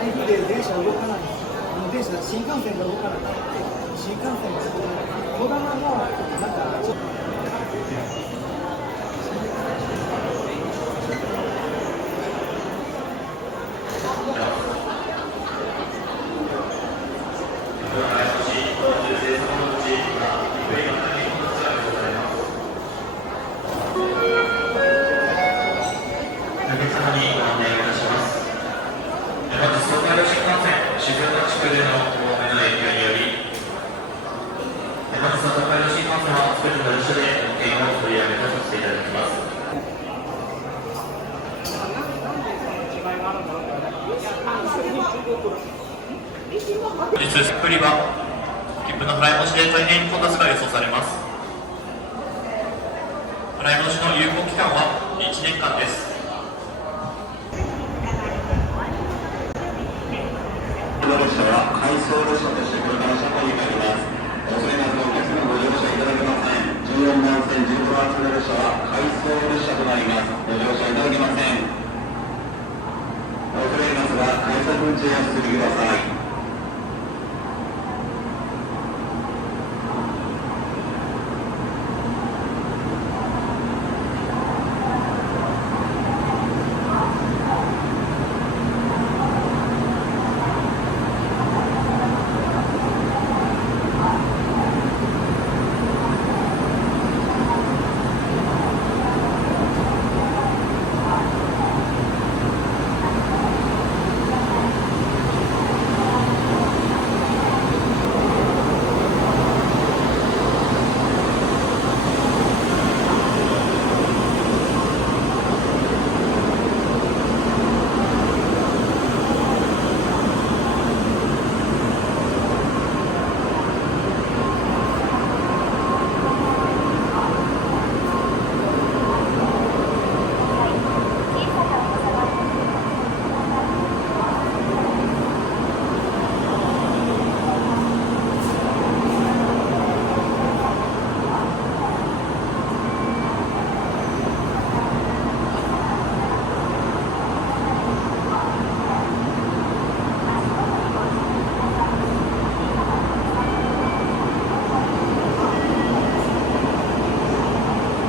台風で電車動かない、新幹線が動かなくて、新幹線が動かない、こだまもなんかちょっと。本日振りは切符の払い戻しで大変混雑が予想されます。払い戻しの有効期間は1年間です。この列車は回送列車としてこれから車庫に帰ります。お遅れなくお客様ご乗車いただけません。14番線15番線の列車は回送列車となります。ご乗車いただけません。恐れ入りますが改札口へお進みください。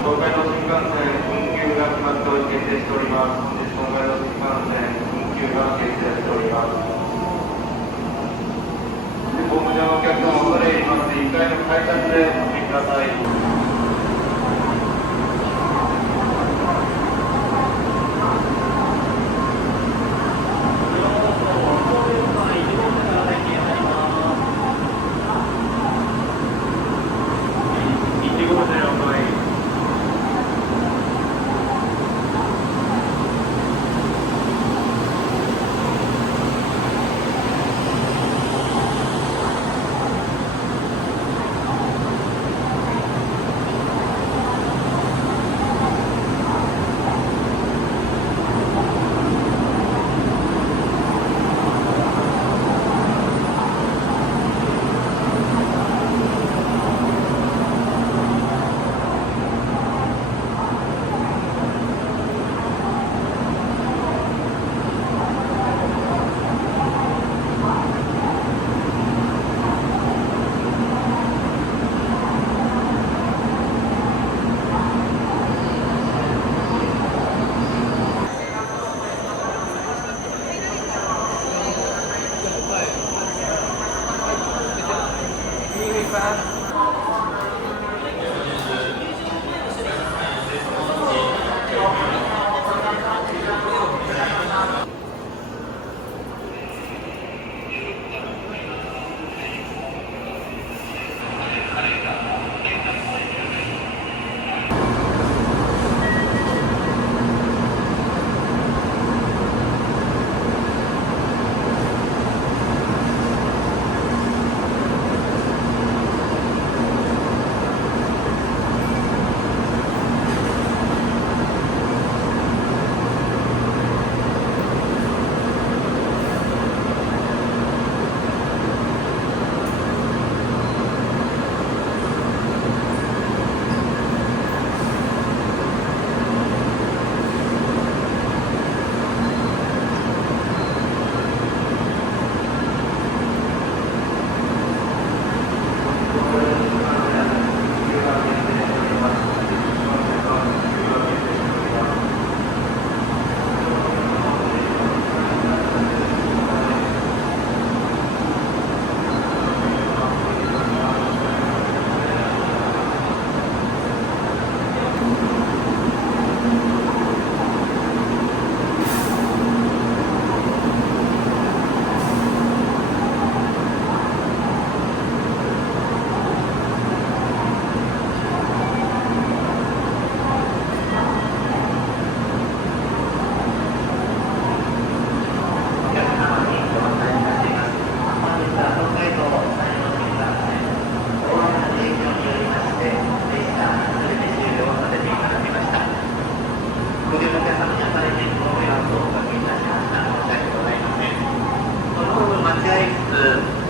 東海道新幹線運休が決まっており決定しております。東海道新幹線運休が決定しております。ホーム上のお客様、恐れ入ります。1階の改札でお降りください。イ室